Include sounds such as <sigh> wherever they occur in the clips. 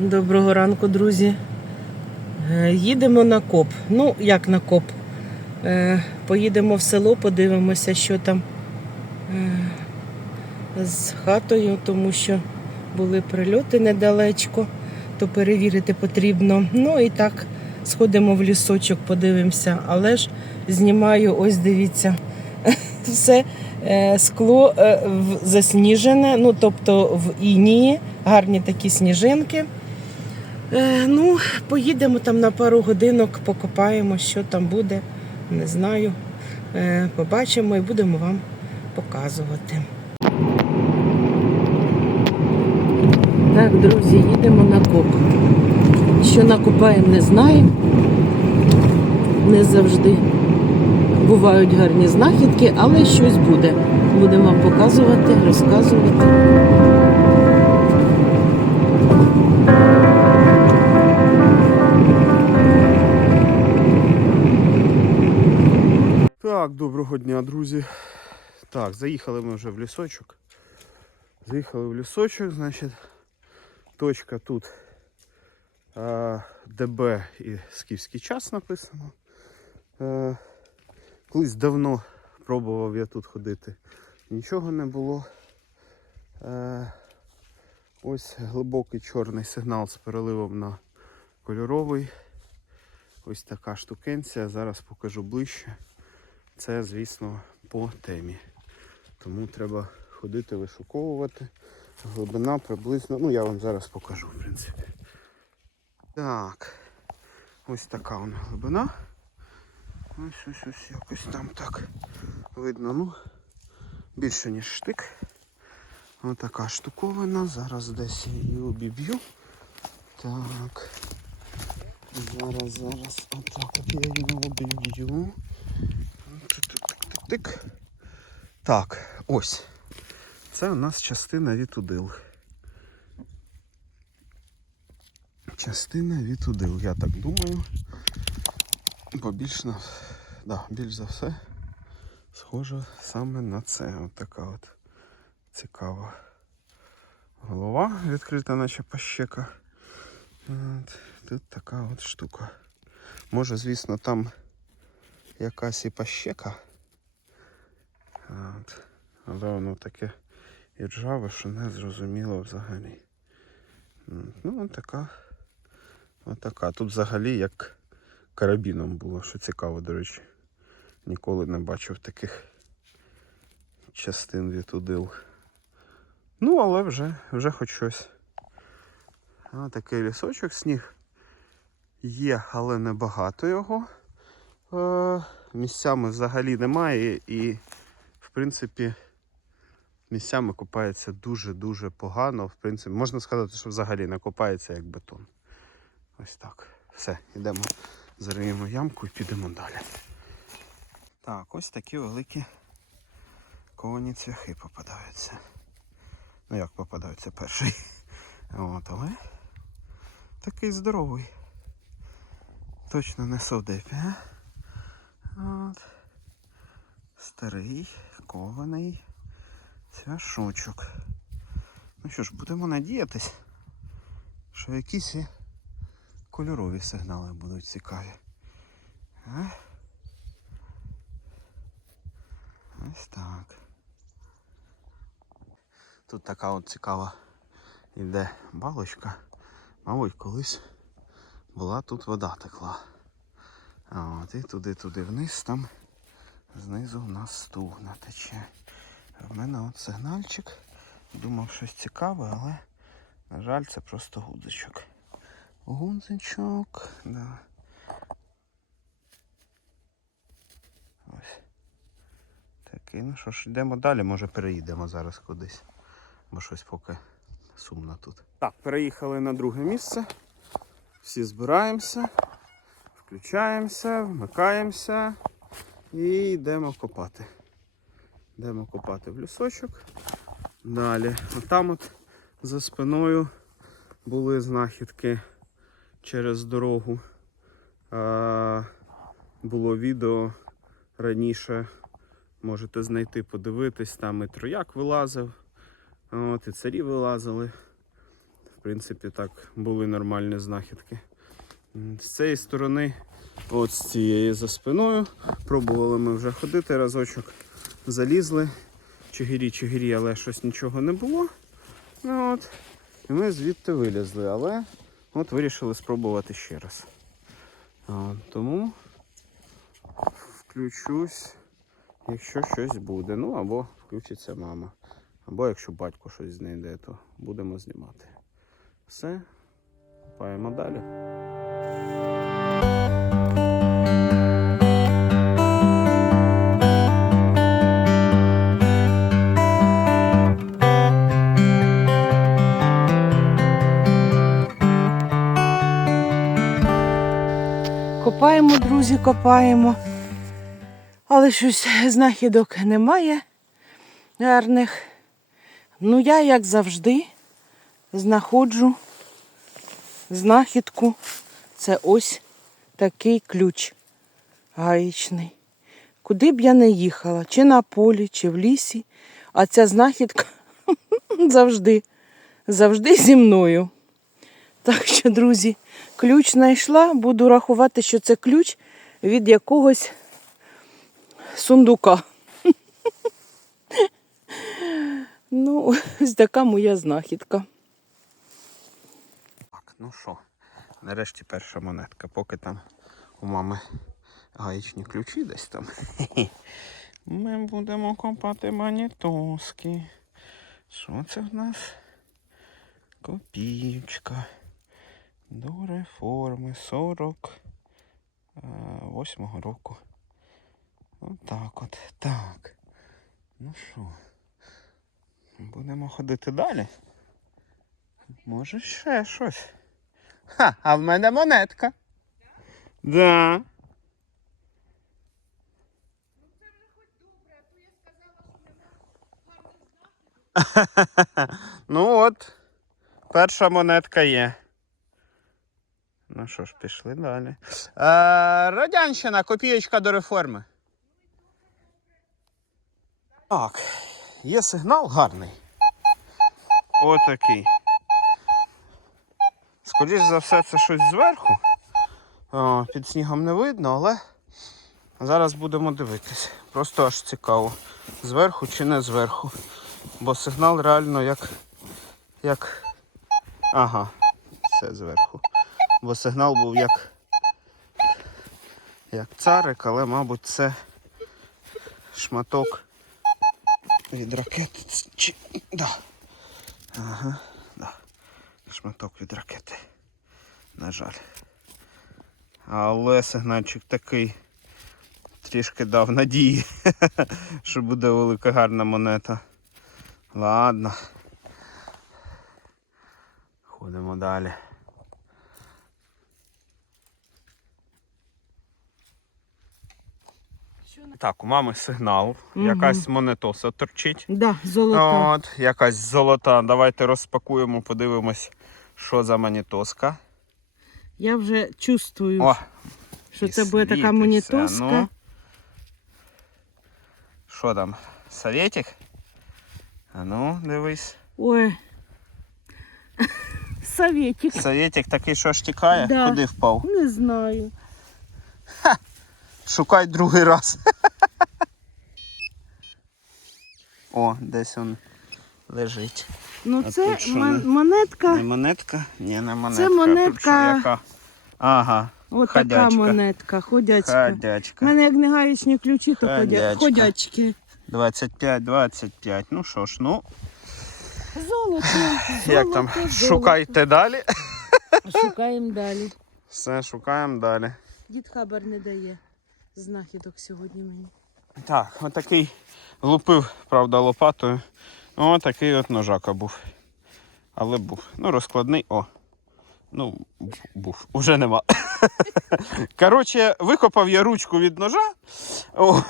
Доброго ранку, друзі. Е, Їдемо на коп. Ну, як на коп? Е, Поїдемо в село, подивимося, що там е, з хатою, тому що були прильоти недалечко, то перевірити потрібно. Ну і так, сходимо в лісочок, подивимося. Але ж знімаю, ось дивіться, <laughs> все скло засніжене, ну тобто в інії, гарні такі сніжинки. Е, ну, поїдемо там на пару годинок, покопаємо, що там буде, не знаю. Е, побачимо і будемо вам показувати. Так, друзі, їдемо на коп. Що накопаємо, не знаємо. Не завжди бувають гарні знахідки, але щось буде. Будемо вам показувати, розказувати. Так, доброго дня, друзі. Так, заїхали ми вже в лісочок. Заїхали в лісочок, значить, точка тут а, ДБ і скіфський час написано. Е, колись давно пробував я тут ходити. Нічого не було. Е, ось глибокий чорний сигнал з переливом на кольоровий. Ось така штукенція. Зараз покажу ближче. Це, звісно, по темі. Тому треба ходити, вишуковувати. Глибина приблизно. Ну, я вам зараз покажу, в принципі. Так. Ось така вона глибина. Ось ось ось якось там так видно. Ну, більше ніж штик. Ось така штуковина. Зараз десь її обіб'ю. Так. Зараз, зараз. Отак от я її обіб'ю. Тик-тик-тик-тик. Так, ось. Це у нас частина від удил. Частина від удил, я так думаю. Бо більш на. Да, більш за все схоже саме на це. От така от цікава голова, відкрита наче пащека. От, тут така от штука. Може, звісно, там якась і пащека. От. Але воно таке і ржаве, що не зрозуміло взагалі. Ну, така. От така. Тут взагалі як карабіном було, що цікаво, до речі. Ніколи не бачив таких частин від удил. Ну, але вже, вже хоч щось. А такий лісочок, сніг є, але небагато його. Е, місцями взагалі немає і, принципі, місцями копається дуже-дуже погано. В принципі, можна сказати, що взагалі не копається як бетон. Ось так. Все, йдемо, зариємо ямку і підемо далі. Так, ось такі великі ковані цвяхи попадаються. Ну як попадаються перший. От, але такий здоровий. Точно не совдепі, а? От. Старий, кований цвяшочок. Ну що ж, будемо надіятись, що якісь кольорові сигнали будуть цікаві. А? Ось так. Тут така от цікава йде балочка. Мабуть, колись була тут вода текла. А от і туди-туди вниз там знизу в нас стугна тече. В мене от сигнальчик. Думав щось цікаве, але, на жаль, це просто гудзичок. Гудзичок, да. Ось. Такий, ну що ж, йдемо далі, може переїдемо зараз кудись. Бо щось поки сумно тут. Так, переїхали на друге місце. Всі збираємося, включаємося, вмикаємося і йдемо копати. Йдемо копати в лісочок. Далі. Отам от за спиною були знахідки через дорогу. А, було відео раніше. Можете знайти, подивитись, там і трояк вилазив. От, і царі вилазили. В принципі, так, були нормальні знахідки. З цієї сторони, от з цієї за спиною, пробували ми вже ходити разочок, залізли. Чигирі, чигирі, але щось нічого не було. Ну, от. І ми звідти вилізли, але от вирішили спробувати ще раз. От, тому включусь, якщо щось буде. Ну або включиться мама. Або якщо батько щось знайде, то будемо знімати. Все, копаємо далі. Копаємо, друзі, копаємо. Але щось знахідок немає гарних. Ну, я, як завжди, знаходжу знахідку. Це ось такий ключ гаїчний. Куди б я не їхала, чи на полі, чи в лісі, а ця знахідка <laughs> завжди, завжди зі мною. Так що, друзі, ключ знайшла, буду рахувати, що це ключ від якогось сундука. <laughs> Ну, ось така моя знахідка. Так, ну що, нарешті перша монетка, поки там у мами гаїчні ключі десь там. <laughs> Ми будемо копати монетоски. Що це в нас? Копійка. До реформи 48-го року. Отак от. Так. Ну що, будемо ходити далі? Може ще щось. Ха, а в мене монетка. Да. <laughs> ну от, перша монетка є. Ну що ж, пішли далі. Е, Радянщина, копієчка до реформи. Так, є сигнал гарний. Отакий. Скоріш за все, це щось зверху. О, під снігом не видно, але зараз будемо дивитись. Просто аж цікаво. Зверху чи не зверху. Бо сигнал реально як. як. Ага, це зверху. Бо сигнал був як. як царик, але, мабуть, це шматок від ракети. Чи... Да. Ага, да. Шматок від ракети. На жаль. Але сигнальчик такий трішки дав надії, <laughs> що буде велика гарна монета. Ладно. Ходимо далі. Так, у мами сигнал. Мгм. Якась монетоса торчить. Да, золота. От, якась золота. Давайте розпакуємо, подивимось, що за монетоска. Я вже чувствую, О, що це буде така монітоска. ну. Що там? Советик? А ну, дивись. Ой. <laughs> Советик. Советик такий, що ж тікає? Да. Куди впав? Не знаю. Шукай другий раз. <laughs> О, десь він лежить. Ну А це тут що, мон- не- монетка. Не монетка? Ні, не монетка. монетка- Тут що, яка? Ага, Ось така ходячка. монетка, ходячка. У ходячка. мене як не гаючні ключі, то ходя... Ходячка. ходячки. 25, 25. Ну що ж, ну, Золото. <laughs> як там? золото, Шукайте далі. Шукаємо далі. Все, шукаємо далі. Дід Хабар не дає знахідок сьогодні мені. Так, отакий лупив, правда, лопатою. Отакий от ножака був. Але був. Ну, розкладний. О. Ну, був. Уже нема. <laughs> Коротше, викопав я ручку від ножа.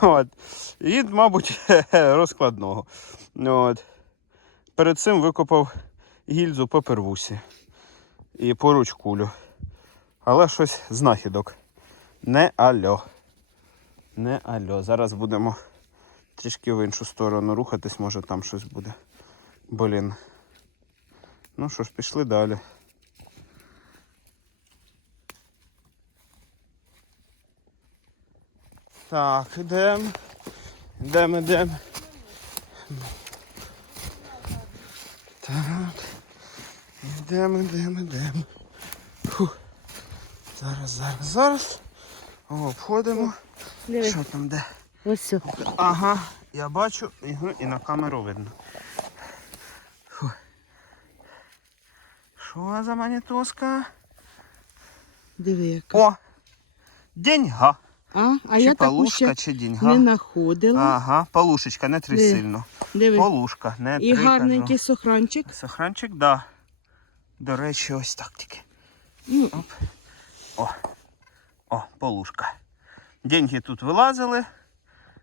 От. І, мабуть, <laughs> розкладного. От. Перед цим викопав гільзу по первусі. І поруч кулю. Але щось знахідок. Не альо. Не альо. Зараз будемо трішки в іншу сторону рухатись, може там щось буде. Блін. Ну що ж, пішли далі. Так, ідемо. Ідемо, ідемо. Так. Ідемо, ідемо. Фух. Зараз, зараз, зараз. Обходимо. Диви, Що там де? ось все. Ага, я бачу його і на камеру видно. Фу. Що за монетоска? Диви, яка. О! Деньга. А, а чи я таку полушка, ще чи не знаходила. Ага, полушечка, не трись Диви. сильно. Диви. Полушка, не І три, гарненький кажу. сохранчик. Сохранчик, да. До речі, ось так тільки. Ну, О, о, полушка. Деньги тут вилазили,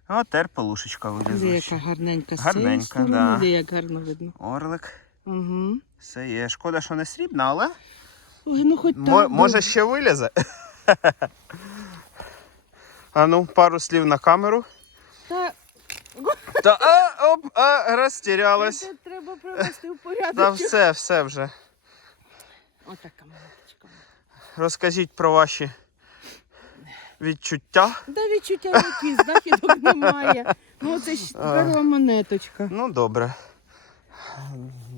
а тепер полушечка вилізла. яка гарненька Гарненька, сторони, да. диви, як гарно видно. Орлик. Угу. Все є. Шкода, що не срібна, але Ой, ну хоч мо- може ще вилізе. <laughs> А ну, пару слів на камеру. Та, Та а, оп, а, розтірялась. це треба привести в порядок. Та все, все вже. Отака монеточка. Розкажіть про ваші відчуття. Да відчуття якісь, знахідок немає. Ну це ж перша монеточка. Ну, добре.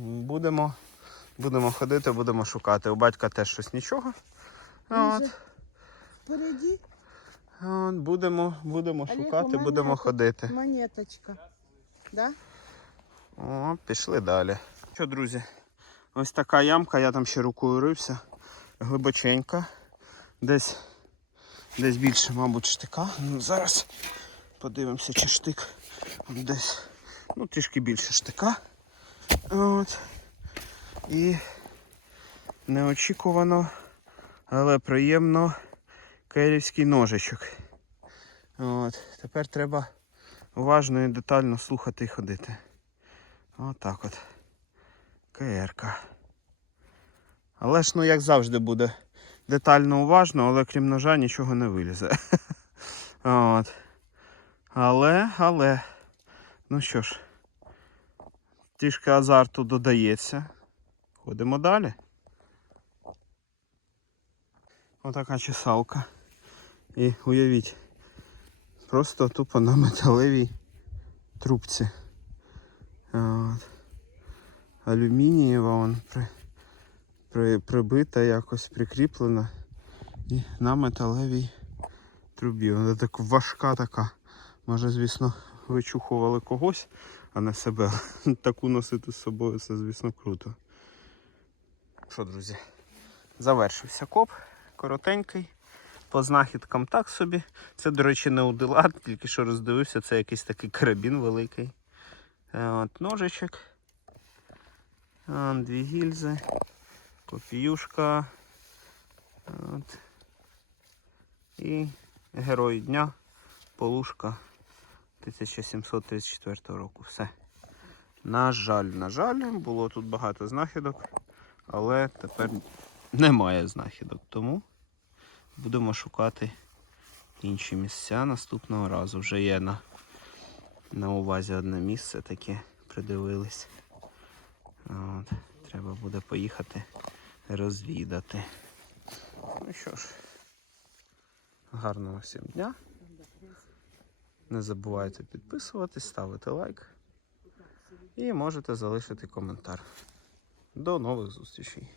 Будемо, будемо ходити, будемо шукати. У батька теж щось нічого. От, Впереді от, будемо, будемо Олег, шукати, мене будемо ходити. монеточка. Да? О, пішли далі. Що, друзі, ось така ямка, я там ще рукою рився. Глибоченька. Десь, десь більше, мабуть, штика. Ну, зараз подивимося, чи штик десь. Ну, трішки більше штика. От. І неочікувано, але приємно керівський ножичок. От. Тепер треба уважно і детально слухати і ходити. Отак от. КРК. Але ж, ну, як завжди, буде детально уважно, але крім ножа нічого не вилізе. <laughs> От. Але, але. Ну що ж, трішки азарту додається. Ходимо далі. Отака чесалка. І уявіть, просто тупо на металевій трубці. От. Алюмінієва вон при, при, прибита якось прикріплена і на металевій трубі. Вона так важка така. Може, звісно, вичухували когось, а не себе. <laughs> Таку носити з собою це, звісно, круто. Що, друзі, завершився коп. Коротенький. По знахідкам так собі. Це, до речі, не удилат, тільки що роздивився, це якийсь такий карабін великий. Е, От ножичок. Дві гільзи. Копіюшка. От. І герой дня. Полушка 1734 року. Все. На жаль, на жаль, було тут багато знахідок, але тепер немає знахідок. Тому будемо шукати інші місця наступного разу. Вже є на, на увазі одне місце таке придивились. От, треба буде поїхати розвідати. Ну що ж, гарного всім дня. Не забувайте підписуватись, ставити лайк і можете залишити коментар. До нових зустрічей.